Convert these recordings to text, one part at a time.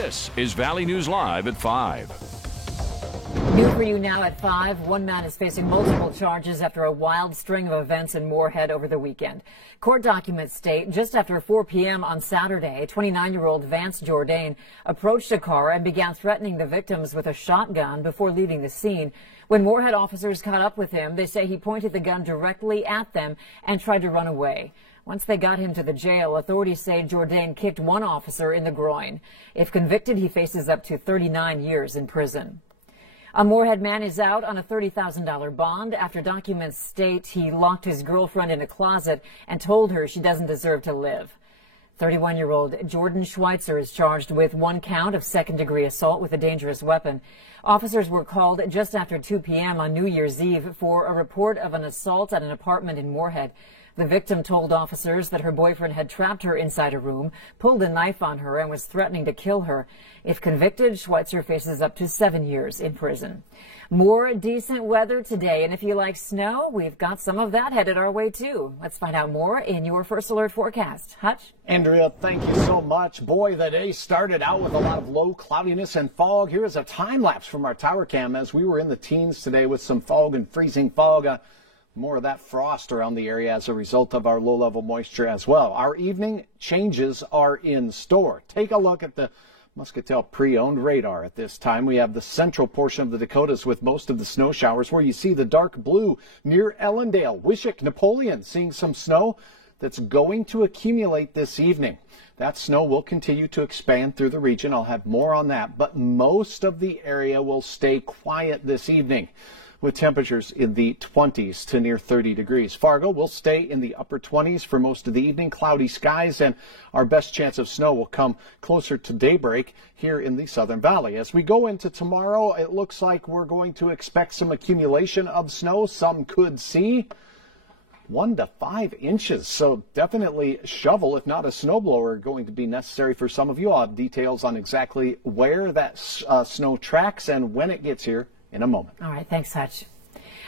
This is Valley News Live at 5. New for you now at 5. One man is facing multiple charges after a wild string of events in Moorhead over the weekend. Court documents state just after 4 p.m. on Saturday, 29-year-old Vance Jourdain approached a car and began threatening the victims with a shotgun before leaving the scene. When Moorhead officers caught up with him, they say he pointed the gun directly at them and tried to run away. Once they got him to the jail, authorities say Jourdain kicked one officer in the groin. If convicted, he faces up to 39 years in prison. A Moorhead man is out on a $30,000 bond after documents state he locked his girlfriend in a closet and told her she doesn't deserve to live. 31-year-old Jordan Schweitzer is charged with 1 count of second-degree assault with a dangerous weapon. Officers were called just after 2 p.m. on New Year's Eve for a report of an assault at an apartment in Moorhead. The victim told officers that her boyfriend had trapped her inside a room, pulled a knife on her, and was threatening to kill her. If convicted, Schweitzer faces up to 7 years in prison. More decent weather today, and if you like snow, we've got some of that headed our way too. Let's find out more in your First Alert forecast. Hutch? Andrea, thank you so much. Boy, the day started out with a lot of low cloudiness and fog. Here is a time lapse from our tower cam as we were in the teens today with some fog and freezing fog. More of that frost around the area as a result of our low-level moisture as well. Our evening changes are in store. Take a look at the Muscatel pre-owned radar. At this time, we have the central portion of the Dakotas with most of the snow showers, where you see the dark blue near Ellendale, Wishick, Napoleon, seeing some snow that's going to accumulate this evening. That snow will continue to expand through the region. I'll have more on that, but most of the area will stay quiet this evening, with temperatures in the 20s to near 30 degrees. Fargo will stay in the upper 20s for most of the evening, cloudy skies, and our best chance of snow will come closer to daybreak here in the Southern Valley. As we go into tomorrow, it looks like we're going to expect some accumulation of snow. Some could see 1 to 5 inches, so definitely shovel, if not a snowblower, going to be necessary for some of you. I'll have details on exactly where that snow tracks and when it gets here in a moment. All right, thanks, Hutch.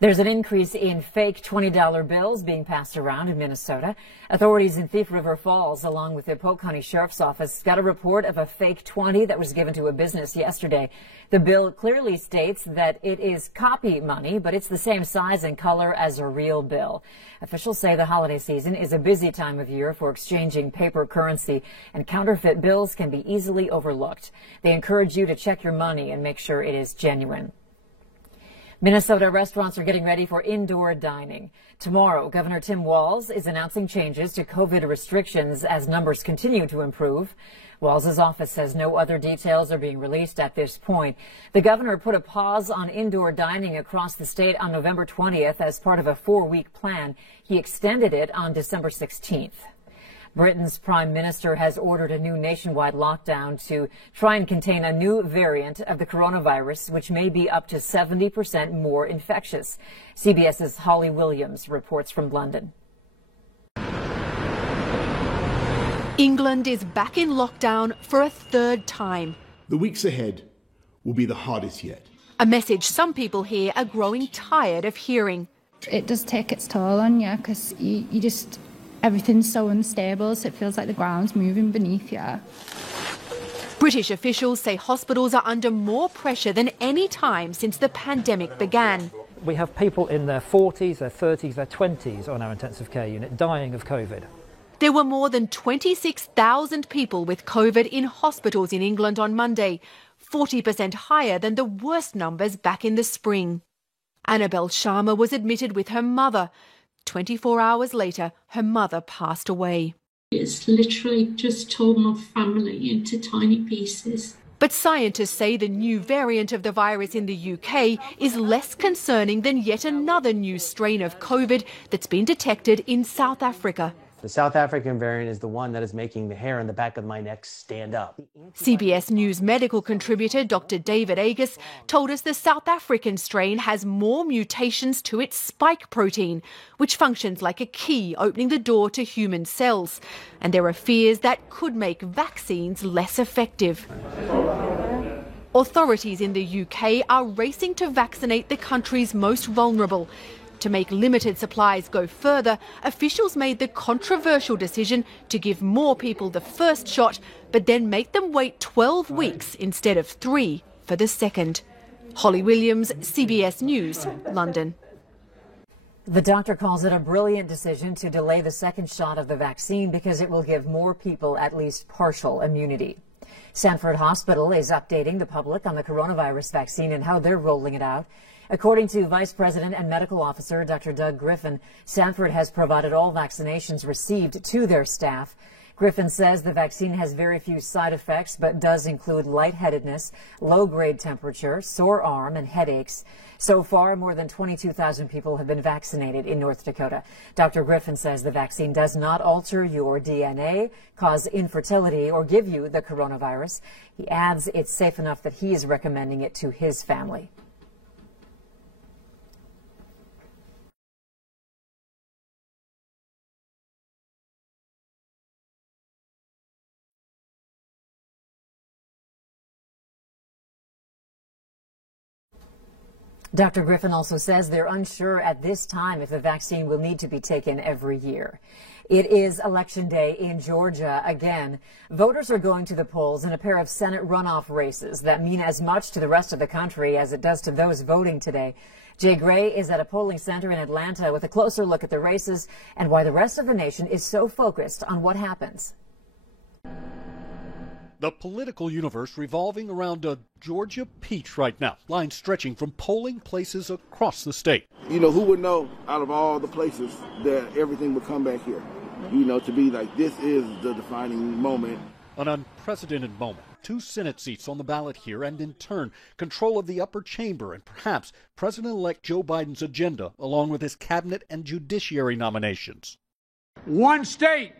There's an increase in fake $20 bills being passed around in Minnesota. Authorities in Thief River Falls, along with the Polk County Sheriff's Office, got a report of a fake 20 that was given to a business yesterday. The bill clearly states that it is copy money, but it's the same size and color as a real bill. Officials say the holiday season is a busy time of year for exchanging paper currency, and counterfeit bills can be easily overlooked. They encourage you to check your money and make sure it is genuine. Minnesota restaurants are getting ready for indoor dining. Tomorrow, Governor Tim Walz is announcing changes to COVID restrictions as numbers continue to improve. Walz's office says no other details are being released at this point. The governor put a pause on indoor dining across the state on November 20th as part of a 4-week plan. He extended it on December 16th. Britain's prime minister has ordered a new nationwide lockdown to try and contain a new variant of the coronavirus, which may be up to 70% more infectious. CBS's Holly Williams reports from London. England is back in lockdown for a 3rd time. The weeks ahead will be the hardest yet. A message some people here are growing tired of hearing. It does take its toll on you because you just... everything's so unstable, so it feels like the ground's moving beneath you. British officials say hospitals are under more pressure than any time since the pandemic began. We have people in their 40s, their 30s, their 20s on our intensive care unit dying of COVID. There were more than 26,000 people with COVID in hospitals in England on Monday, 40% higher than the worst numbers back in the spring. Annabelle Sharma was admitted with her mother. 24 hours later, her mother passed away. It's literally just torn my family into tiny pieces. But scientists say the new variant of the virus in the UK is less concerning than yet another new strain of COVID that's been detected in South Africa. The South African variant is the one that is making the hair on the back of my neck stand up. CBS News medical contributor Dr. David Agus told us the South African strain has more mutations to its spike protein, which functions like a key opening the door to human cells. And there are fears that could make vaccines less effective. Authorities in the UK are racing to vaccinate the country's most vulnerable. To make limited supplies go further, officials made the controversial decision to give more people the first shot, but then make them wait 12 weeks instead of 3 for the second. Holly Williams, CBS News, London. The doctor calls it a brilliant decision to delay the second shot of the vaccine because it will give more people at least partial immunity. Sanford Hospital is updating the public on the coronavirus vaccine and how they're rolling it out. According to Vice President and Medical Officer Dr. Doug Griffin, Sanford has provided all vaccinations received to their staff. Griffin says the vaccine has very few side effects, but does include lightheadedness, low-grade temperature, sore arm, and headaches. So far, more than 22,000 people have been vaccinated in North Dakota. Dr. Griffin says the vaccine does not alter your DNA, cause infertility, or give you the coronavirus. He adds it's safe enough that he is recommending it to his family. Dr. Griffin also says they're unsure at this time if the vaccine will need to be taken every year. It is Election Day in Georgia again. Voters are going to the polls in a pair of Senate runoff races that mean as much to the rest of the country as it does to those voting today. Jay Gray is at a polling center in Atlanta with a closer look at the races and why the rest of the nation is so focused on what happens. The political universe revolving around a Georgia peach right now, lines stretching from polling places across the state. You know, who would know out of all the places that everything would come back here? You know, to be like, this is the defining moment. An unprecedented moment. 2 Senate seats on the ballot here, and in turn, control of the upper chamber and perhaps President-elect Joe Biden's agenda, along with his cabinet and judiciary nominations. One state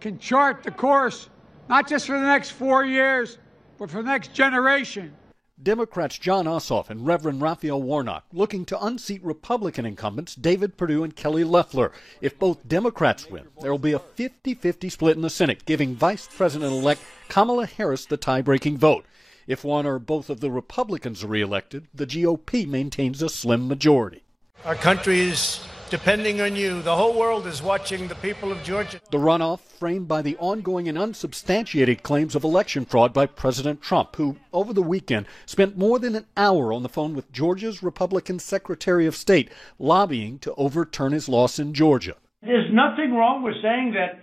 can chart the course, not just for the next 4 years, but for the next generation. Democrats Jon Ossoff and Reverend Raphael Warnock looking to unseat Republican incumbents David Perdue and Kelly Loeffler. If both Democrats win, there will be a 50-50 split in the Senate, giving Vice President-elect Kamala Harris the tie-breaking vote. If one or both of the Republicans are reelected, the GOP maintains a slim majority. Our country is depending on you. The whole world is watching the people of Georgia. The runoff framed by the ongoing and unsubstantiated claims of election fraud by President Trump, who, over the weekend, spent more than an hour on the phone with Georgia's Republican Secretary of State, lobbying to overturn his loss in Georgia. There's nothing wrong with saying that,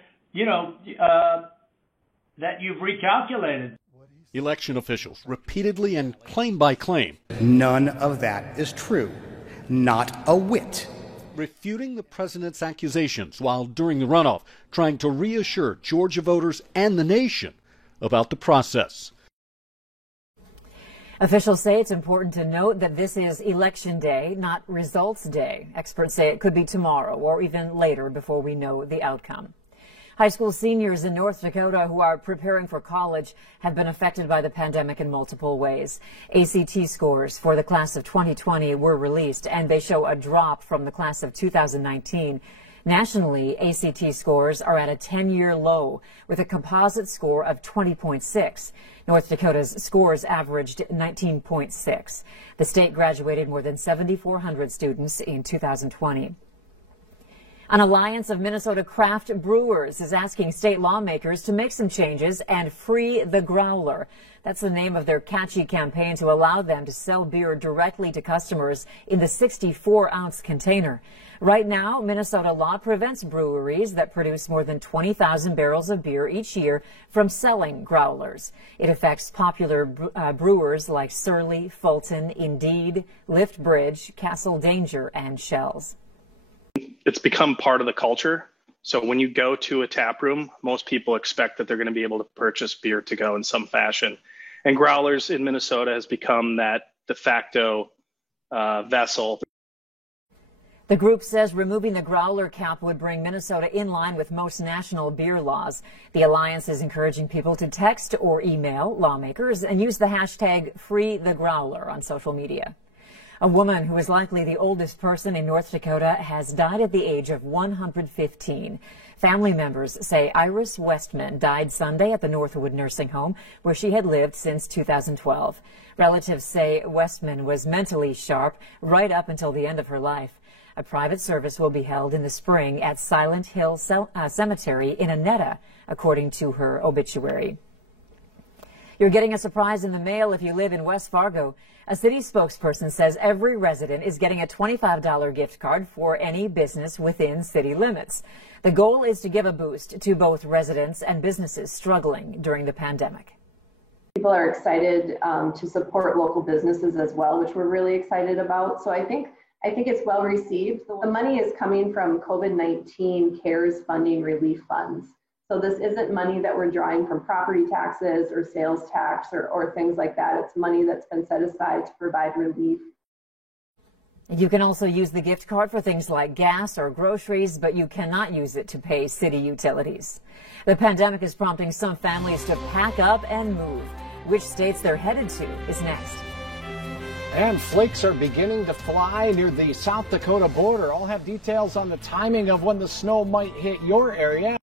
that you've recalculated. Election officials repeatedly and claim by claim. None of that is true. Not a whit. Refuting the president's accusations while during the runoff trying to reassure Georgia voters and the nation about the process. Officials say it's important to note that this is Election Day, not Results Day. Experts say it could be tomorrow or even later before we know the outcome. High school seniors in North Dakota who are preparing for college have been affected by the pandemic in multiple ways. ACT scores for the class of 2020 were released, and they show a drop from the class of 2019. Nationally, ACT scores are at a 10-year low with a composite score of 20.6. North Dakota's scores averaged 19.6. The state graduated more than 7,400 students in 2020. An alliance of Minnesota craft brewers is asking state lawmakers to make some changes and free the growler. That's the name of their catchy campaign to allow them to sell beer directly to customers in the 64-ounce container. Right now, Minnesota law prevents breweries that produce more than 20,000 barrels of beer each year from selling growlers. It affects popular brewers like Surly, Fulton, Indeed, Lift Bridge, Castle Danger, and Shells. It's become part of the culture. So when you go to a tap room, most people expect that they're going to be able to purchase beer to go in some fashion. And growlers in Minnesota has become that de facto vessel. The group says removing the growler cap would bring Minnesota in line with most national beer laws. The alliance is encouraging people to text or email lawmakers and use the hashtag #FreeTheGrowler on social media. A woman who is likely the oldest person in North Dakota has died at the age of 115. Family members say Iris Westman died Sunday at the Northwood Nursing Home, where she had lived since 2012. Relatives say Westman was mentally sharp right up until the end of her life. A private service will be held in the spring at Silent Hill Cemetery in Annetta, according to her obituary. You're getting a surprise in the mail if you live in West Fargo. A city spokesperson says every resident is getting a $25 gift card for any business within city limits. The goal is to give a boost to both residents and businesses struggling during the pandemic. People are excited to support local businesses as well, which we're really excited about. So I think it's well received. The money is coming from COVID-19 CARES funding relief funds. So this isn't money that we're drawing from property taxes or sales tax or things like that. It's money that's been set aside to provide relief. You can also use the gift card for things like gas or groceries, but you cannot use it to pay city utilities. The pandemic is prompting some families to pack up and move. Which states they're headed to is next. And flakes are beginning to fly near the South Dakota border. I'll have details on the timing of when the snow might hit your area.